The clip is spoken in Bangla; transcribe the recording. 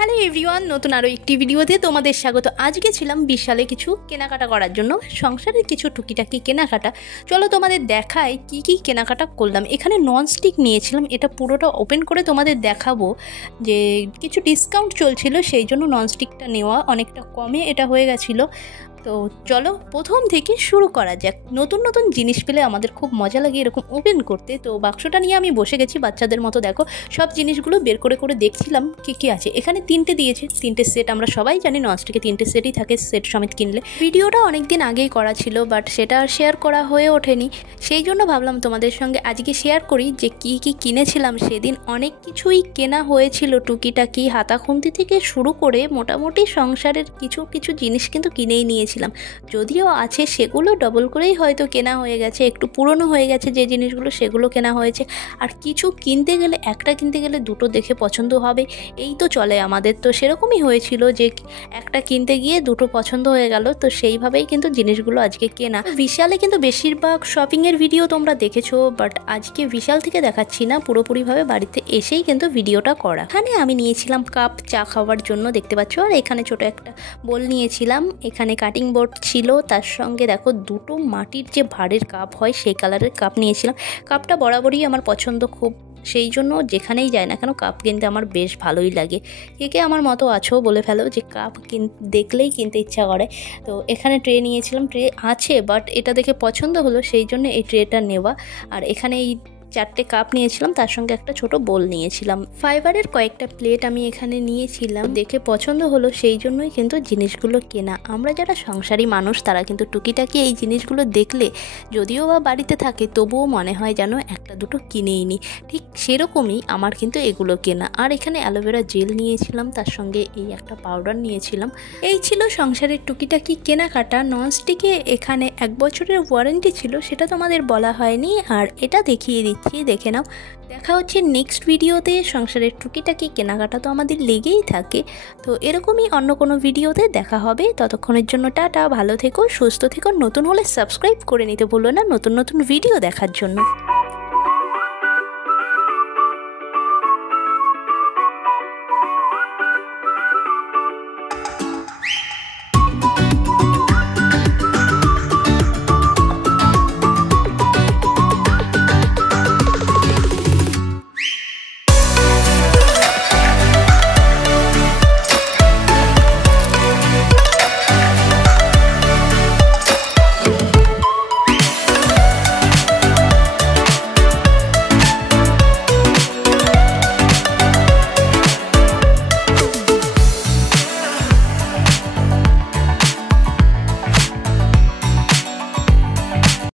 হ্যালো এভরিওয়ান, নতুন আরও একটি ভিডিওতে তোমাদের স্বাগত। আজকে ছিলাম বিশালে কিছু কেনাকাটা করার জন্য, সংসারের কিছু টুকিটাকি কেনাকাটা। চলো তোমাদের দেখাই কি কি কেনাকাটা করলাম। এখানে ননস্টিক নিয়েছিলাম, এটা পুরোটা ওপেন করে তোমাদের দেখাবো যে কিছু ডিসকাউন্ট চলছিল, সেই জন্য ননস্টিকটা নেওয়া অনেকটা কমে এটা হয়ে গেছিলো। তো চলো প্রথম থেকে শুরু করা যাক। নতুন নতুন জিনিস পেলে আমাদের খুব মজা লাগে এরকম ওপেন করতে। তো বাক্সটা নিয়ে আমি বসে গেছি বাচ্চাদের মতো, দেখো সব জিনিসগুলো বের করে করে দেখছিলাম কি কি আছে। এখানে তিনটে দিয়েছে, তিনটে সেট। আমরা সবাই জানি ননস্টিকে তিনটে সেটই থাকে সেট সমেত কিনলে। ভিডিওটা অনেক দিন আগেই করা ছিল, বাট সেটা আর শেয়ার করা হয়ে ওঠেনি, সেই জন্য ভাবলাম তোমাদের সঙ্গে আজকে শেয়ার করি যে কি কি কিনেছিলাম। সেদিন অনেক কিছুই কেনা হয়েছিল, টুকিটাকি হাতা খুন্তি থেকে শুরু করে মোটামুটি সংসারের কিছু কিছু জিনিস কিন্তু কিনেই নিয়েছি। যদিও আছে সেগুলো ডবল করেই হয়তো কেনা হয়ে গেছে, একটু পুরনো হয়ে গেছে যে জিনিসগুলো সেগুলো কেনা হয়েছে। আর কিছু কিনতে গেলে একটা কিনতে গেলে দুটো দেখে পছন্দ হবে, এই তো চলে আমাদের। তো সেরকমই হয়েছিল যে একটা কিনতে গিয়ে দুটো পছন্দ হয়ে গেল, তো সেইভাবেই কিন্তু জিনিসগুলো আজকে কেনা। বিশালে কিন্তু বেশিরভাগ শপিংয়ের ভিডিও তোমরা দেখেছো, বাট আজকে বিশাল থেকে দেখাচ্ছি না, পুরোপুরিভাবে বাড়িতে এসেই কিন্তু ভিডিওটা করা। এখানে আমি নিয়েছিলাম কাপ চা খাওয়ার জন্য, দেখতে পাচ্ছ। আর এখানে ছোট একটা বোল নিয়েছিলাম, এখানে কাটিং বোর্ড ছিল, তার সঙ্গে দেখো দুটো মাটির যে ভাঁড়ের কাপ হয় সেই কালারের কাপ নিয়েছিলাম। কাপটা বরাবরই আমার পছন্দ খুব, সেই জন্য যেখানেই যায় না কেন কাপ কিনতে আমার বেশ ভালোই লাগে। কে আমার মতো আছো বলে ফেলো যে কাপ দেখলেই কিনতে ইচ্ছা করে। তো এখানে ট্রে নিয়েছিলাম, ট্রে আছে বাট এটা দেখে পছন্দ হলো সেই জন্য এই ট্রেটা নেওয়া। আর এখানে এই 4টে কাপ নিয়েছিলাম, তার সঙ্গে একটা ছোট বোল নিয়েছিলাম। ফাইবারের কয়েকটা প্লেট আমি এখানে নিয়েছিলাম, দেখে পছন্দ হলো সেই জন্যই কিন্তু জিনিসগুলো কেনা। আমরা যারা সংসারী মানুষ তারা কিন্তু টুকিটাকি এই জিনিসগুলো দেখলে যদিও বা বাড়িতে থাকে তবুও মনে হয় যেন একটা দুটো কিনেই নিই, ঠিক সেরকমই আমার কিন্তু এগুলো কেনা। আর এখানে অ্যালোভেরা জেল নিয়েছিলাম, তার সঙ্গে এই একটা পাউডার নিয়েছিলাম। এই ছিল সংসারের টুকিটাকি কেনাকাটা। ননস্টিকে এখানে 1 বছরের ওয়ারেন্টি ছিল, সেটা তোমাদের বলা হয়নি, আর এটা দেখিয়ে দিচ্ছি, দেখে নাও। দেখা হচ্ছে নেক্সট ভিডিওতে। সংসারের টুকিটাকি কেনাকাটা তো আমাদের লেগেই থাকে, তো এরকমই অন্য কোনো ভিডিওতে দেখা হবে। ততক্ষণের জন্য টাটা, ভালো থেকো, সুস্থ থেকো। নতুন হলে সাবস্ক্রাইব করে নিতে ভুলো না নতুন নতুন ভিডিও দেখার জন্য।